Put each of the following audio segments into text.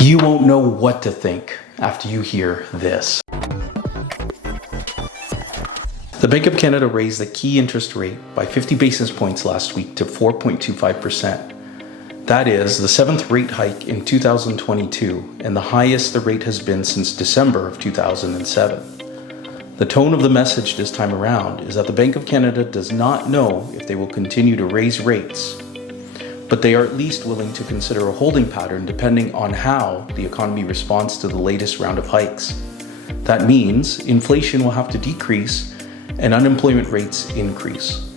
You won't know what to think after you hear this. The Bank of Canada raised the key interest rate by 50 basis points last week to 4.25%. That is the 7th rate hike in 2022 and the highest the rate has been since December of 2007. The tone of the message this time around is that the Bank of Canada does not know if they will continue to raise rates, but they are at least willing to consider a holding pattern depending on how the economy responds to the latest round of hikes. That means inflation will have to decrease and unemployment rates increase.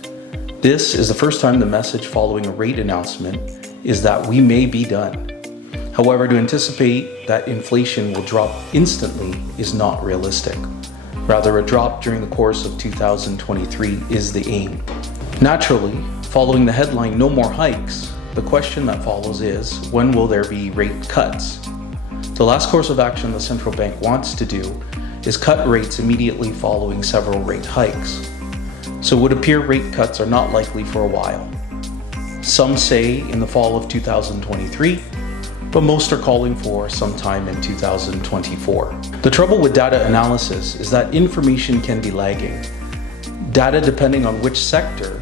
This is the first time the message following a rate announcement is that we may be done. However, to anticipate that inflation will drop instantly is not realistic. Rather, a drop during the course of 2023 is the aim. Naturally, following the headline "No More Hikes," the question that follows is, when will there be rate cuts? The last course of action the central bank wants to do is cut rates immediately following several rate hikes. So it would appear rate cuts are not likely for a while. Some say in the fall of 2023, but most are calling for sometime in 2024. The trouble with data analysis is that information can be lagging. Data, depending on which sector,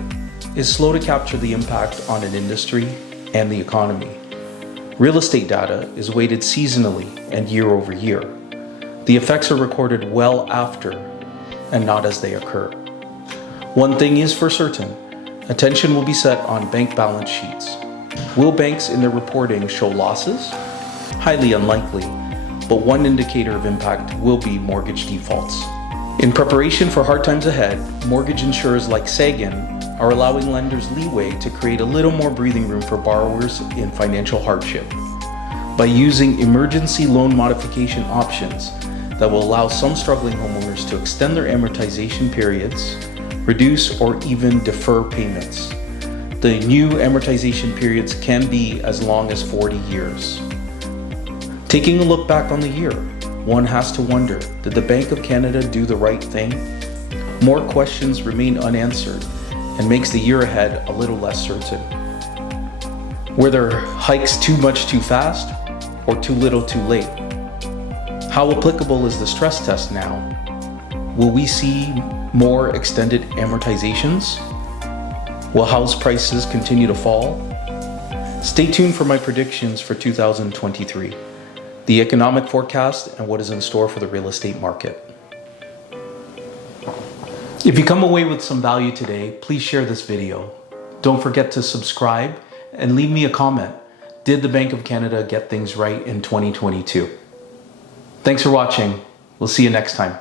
is slow to capture the impact on an industry and the economy. Real estate data is weighted seasonally and year over year. The effects are recorded well after and not as they occur. One thing is for certain, attention will be set on bank balance sheets. Will banks in their reporting show losses? Highly unlikely, but one indicator of impact will be mortgage defaults. In preparation for hard times ahead, mortgage insurers like Sagan are allowing lenders leeway to create a little more breathing room for borrowers in financial hardship by using emergency loan modification options that will allow some struggling homeowners to extend their amortization periods, reduce or even defer payments. The new amortization periods can be as long as 40 years. Taking a look back on the year, one has to wonder, did the Bank of Canada do the right thing? More questions remain unanswered and makes the year ahead a little less certain. Were there hikes too much too fast or too little too late? How applicable is the stress test now? Will we see more extended amortizations? Will house prices continue to fall? Stay tuned for my predictions for 2023, the economic forecast, and what is in store for the real estate market. If you come away with some value today, please share this video. Don't forget to subscribe and leave me a comment. Did the Bank of Canada get things right in 2022? Thanks for watching. We'll see you next time.